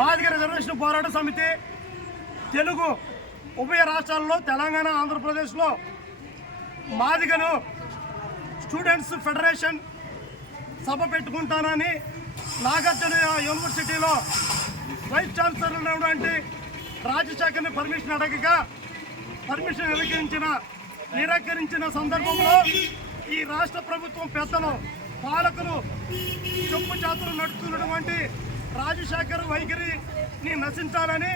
Madiga reservation పోరాట సమితి తెలుగు ఉభయ రాష్ట్రాల్లో తెలంగాణ ఆంధ్రప్రదేశ్లో మాదిగను స్టూడెంట్స్ ఫెడరేషన్ సభ పెట్టుకుంటానని నాగార్జున యూనివర్సిటీలో వైస్ ఛాన్సలర్ ఉన్నటువంటి రాజశేఖర్ని పర్మిషన్ అడగగా పర్మిషన్ నిరాకరించిన సందర్భంలో ఈ రాష్ట్ర ప్రభుత్వం పెద్దలు పాలకులు చెప్పు చాతులు నడుస్తున్నటువంటి రాజశేఖర్ వైఖరిని నశించాలని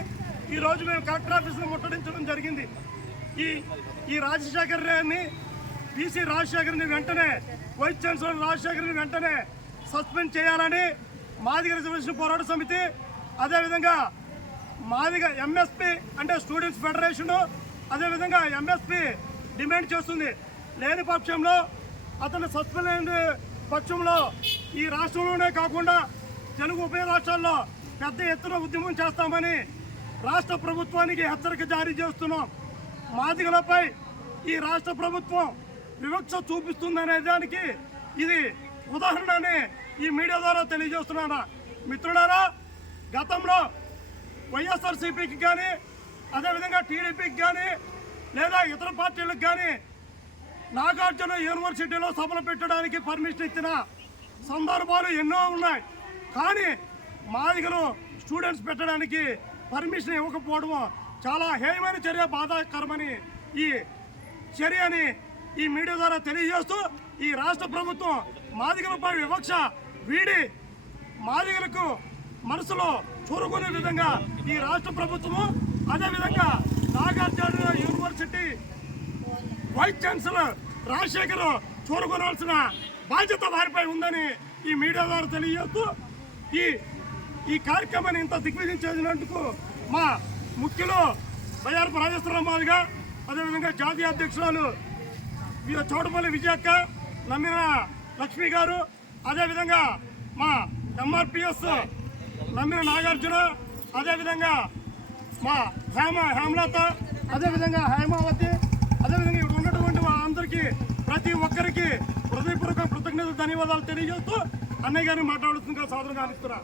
ఈరోజు మేము కలెక్టర్ ఆఫీసును ముట్టడించడం జరిగింది. ఈ రాజశేఖర్ని బీసీ రాజశేఖర్ని వెంటనే వైస్ ఛాన్సలర్ రాజశేఖర్ని వెంటనే సస్పెండ్ చేయాలని మాదిగ రిజర్వేషన్ పోరాట సమితి, అదేవిధంగా మాదిగ ఎంఎస్పీ అంటే స్టూడెంట్స్ ఫెడరేషన్, అదేవిధంగా ఎంఎస్పీ డిమాండ్ చేస్తుంది. లేని పక్షంలో అతను సస్పెండ్ పక్షంలో ఈ రాష్ట్రంలోనే కాకుండా తెలుగు ఉభయ రాష్ట్రాల్లో పెద్ద ఎత్తున ఉద్యమం చేస్తామని రాష్ట్ర ప్రభుత్వానికి హెచ్చరిక జారీ చేస్తున్నాం. మాదిగలపై ఈ రాష్ట్ర ప్రభుత్వం వివక్ష చూపిస్తుందనే దానికి ఇది ఉదాహరణని ఈ మీడియా ద్వారా తెలియజేస్తున్నాను. మిత్రులారా, గతంలో వైఎస్ఆర్సీపీకి కానీ అదేవిధంగా టీడీపీకి కానీ లేదా ఇతర పార్టీలకు కానీ నాగార్జున యూనివర్సిటీలో సభలు పెట్టడానికి పర్మిషన్ ఇచ్చిన సందర్భాలు ఎన్నో ఉన్నాయి. కానీ మాదిగలు స్టూడెంట్స్ పెట్టడానికి పర్మిషన్ ఇవ్వకపోవడం చాలా హేయమైన చర్య, బాధాకరమని ఈ చర్యని ఈ మీడియా ద్వారా తెలియజేస్తూ ఈ రాష్ట్ర ప్రభుత్వం మాదిగలపై వివక్ష వీడి మాదిగలకు మనసులో చూరుకునే విధంగా ఈ రాష్ట్ర ప్రభుత్వము, అదేవిధంగా Nagarjuna university vice chancellor Rajasekhar చూరుకోవాల్సిన బాధ్యత వారిపై ఉందని ఈ మీడియా ద్వారా తెలియజేస్తూ ఈ కార్యక్రమాన్ని ఇంత దిగ్విజయం చేసినందుకు మా ముఖ్యులు బయ్యారపు రాజేశ్వరరావు గారు, అదేవిధంగా జాతీయ అధ్యక్షురాలు చౌడపల్లి విజయక్క, నమ్మిన లక్ష్మి గారు, అదేవిధంగా మా ఎంఆర్పిఎస్ నమ్మిన నాగార్జున, అదేవిధంగా మా హేమలత, అదేవిధంగా హేమావతి, అదేవిధంగా ఇక్కడ ఉన్నటువంటి అందరికీ ప్రతి ఒక్కరికి హృదయపూర్వక కృతజ్ఞతలు ధన్యవాదాలు తెలియజేస్తూ అన్నయ్య గారిని మాట్లాడుతుందిగా సాధనగా అనిస్తున్నా.